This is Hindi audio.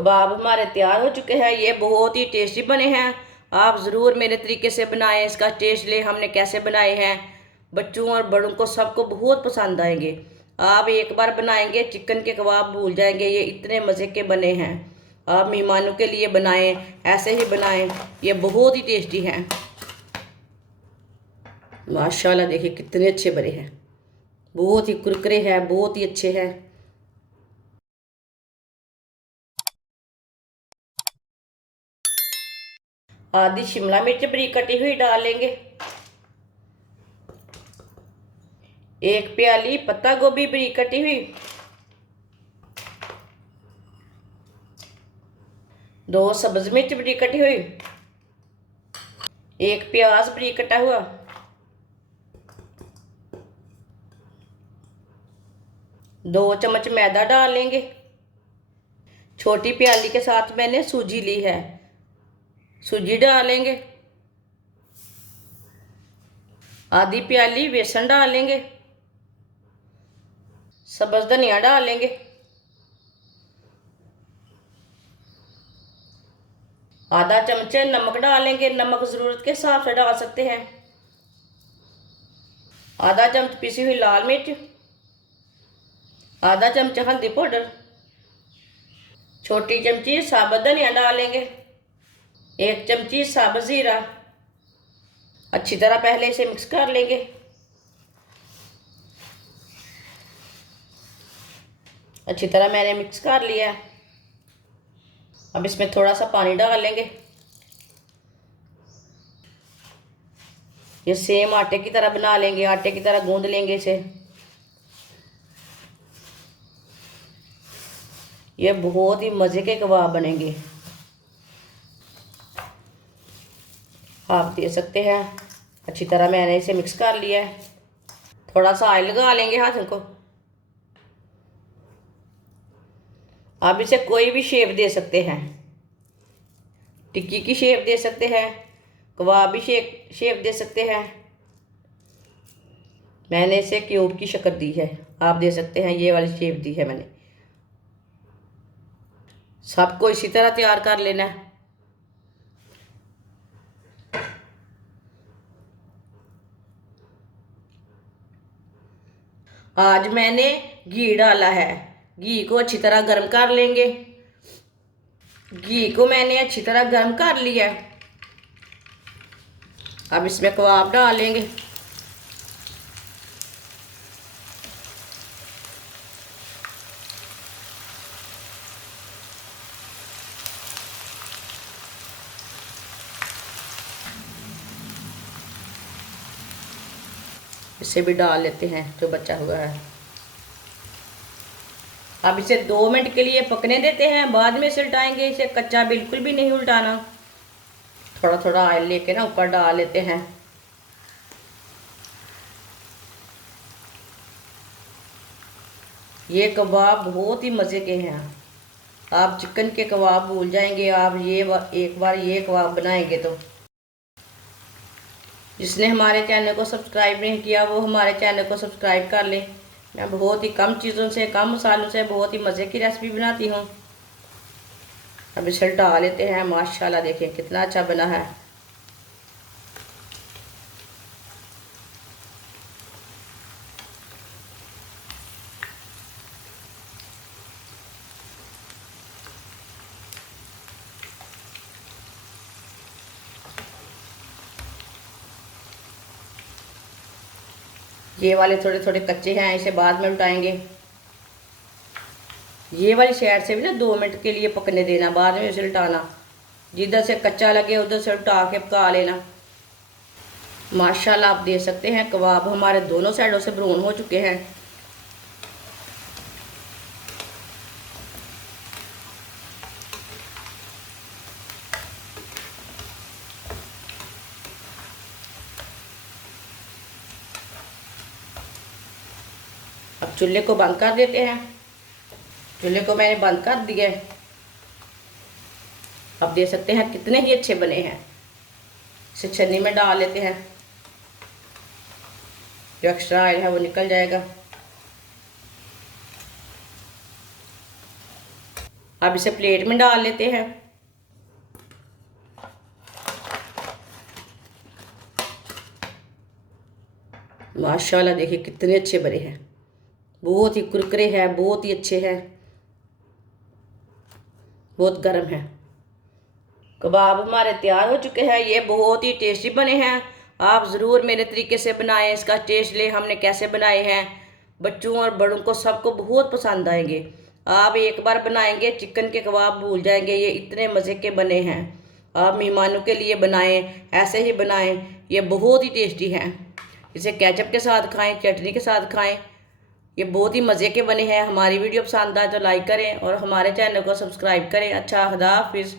कबाब हमारे तैयार हो चुके हैं। ये बहुत ही टेस्टी बने हैं। आप ज़रूर मेरे तरीके से बनाएं, इसका टेस्ट ले हमने कैसे बनाए हैं। बच्चों और बड़ों को सबको बहुत पसंद आएंगे। आप एक बार बनाएंगे चिकन के कबाब भूल जाएंगे, ये इतने मज़े के बने हैं। आप मेहमानों के लिए बनाएं, ऐसे ही बनाएं, ये बहुत ही टेस्टी हैं। माशाल्लाह देखिए कितने अच्छे बने हैं, बहुत ही कुरकुरे हैं, बहुत ही अच्छे हैं। आधी शिमला मिर्च बारीक कटी हुई डाल लेंगे। एक प्याली पत्ता गोभी बारीक कटी हुई। 2 सब्ज मिर्च बारीक कटी हुई। एक प्याज बारीक कटा हुआ। 2 चम्मच मैदा डाल लेंगे। छोटी प्याली के साथ मैंने सूजी ली है, सूजी डालेंगे। आधी प्याली बेसन डालेंगे। सब्ज धनिया डालेंगे। आधा चम्मच नमक डालेंगे, नमक ज़रूरत के हिसाब से डाल सकते हैं। आधा चम्मच पिसी हुई लाल मिर्च। आधा चम्मच हल्दी पाउडर। छोटी चमची साबुत धनिया डालेंगे। 1 चमची साबुत ज़ीरा। अच्छी तरह पहले इसे मिक्स कर लेंगे। अच्छी तरह मैंने मिक्स कर लिया। अब इसमें थोड़ा सा पानी डाल लेंगे। ये सेम आटे की तरह बना लेंगे, आटे की तरह गूंद लेंगे इसे। ये बहुत ही मज़े के कबाब बनेंगे। आप दे सकते हैं। अच्छी तरह मैंने इसे मिक्स कर लिया है। थोड़ा सा ऑयल लगा लेंगे हाथों को। आप इसे कोई भी शेप दे सकते हैं। टिक्की की शेप दे सकते हैं, कबाब भी शेप दे सकते हैं। मैंने इसे क्यूब की शक्ल दी है, आप दे सकते हैं ये वाली शेप दी है मैंने। सबको इसी तरह तैयार कर लेना है। आज मैंने घी डाला है। घी को अच्छी तरह गर्म कर लेंगे। घी को मैंने अच्छी तरह गर्म कर लिया है। अब इसमें कबाब डालेंगे। इसे भी डाल लेते हैं जो बचा हुआ है। अब इसे 2 मिनट के लिए पकने देते हैं, बाद में इसे उल्टाएंगे। इसे कच्चा बिल्कुल भी नहीं उल्टाना। थोड़ा थोड़ा ऑयल लेके ना ऊपर डाल लेते हैं। ये कबाब बहुत ही मज़े के हैं। आप चिकन के कबाब भूल जाएंगे। आप एक बार ये कबाब बनाएंगे तो। जिसने हमारे चैनल को सब्सक्राइब नहीं किया वो हमारे चैनल को सब्सक्राइब कर ले। मैं बहुत ही कम चीज़ों से, कम मसालों से बहुत ही मज़े की रेसिपी बनाती हूँ। अब इसे डाल लेते हैं। माशाल्लाह देखिए कितना अच्छा बना है। ये वाले थोड़े थोड़े कच्चे हैं, इसे बाद में उल्टाएंगे। ये वाली साइड से भी ना 2 मिनट के लिए पकने देना, बाद में इसे उल्टाना। जिधर से कच्चा लगे उधर से उल्टा के पका लेना। माशाल्लाह आप देख सकते हैं कबाब हमारे दोनों साइडों से ब्राउन हो चुके हैं। अब चूल्हे को बंद कर देते हैं। चूल्हे को मैंने बंद कर दिया है। अब देख सकते हैं कितने ही अच्छे बने हैं। इसे छन्नी में डाल लेते हैं, जो एक्स्ट्रा ऑयल है वो निकल जाएगा। अब इसे प्लेट में डाल लेते हैं। माशाल्लाह देखिए कितने अच्छे बने हैं, बहुत ही कुरकुरे हैं, बहुत ही अच्छे हैं, बहुत गर्म है। कबाब हमारे तैयार हो चुके हैं, ये बहुत ही टेस्टी बने हैं। आप ज़रूर मेरे तरीके से बनाएं, इसका टेस्ट ले हमने कैसे बनाए हैं। बच्चों और बड़ों को सबको बहुत पसंद आएंगे। आप एक बार बनाएंगे चिकन के कबाब भूल जाएंगे, ये इतने मज़े के बने हैं। आप मेहमानों के लिए बनाएं, ऐसे ही बनाएं, ये बहुत ही टेस्टी हैं। इसे केचप के साथ खाएं, चटनी के साथ खाएं, ये बहुत ही मज़े के बने हैं। हमारी वीडियो पसंद आए तो लाइक करें और हमारे चैनल को सब्सक्राइब करें। अच्छा, खुदा हाफिज़।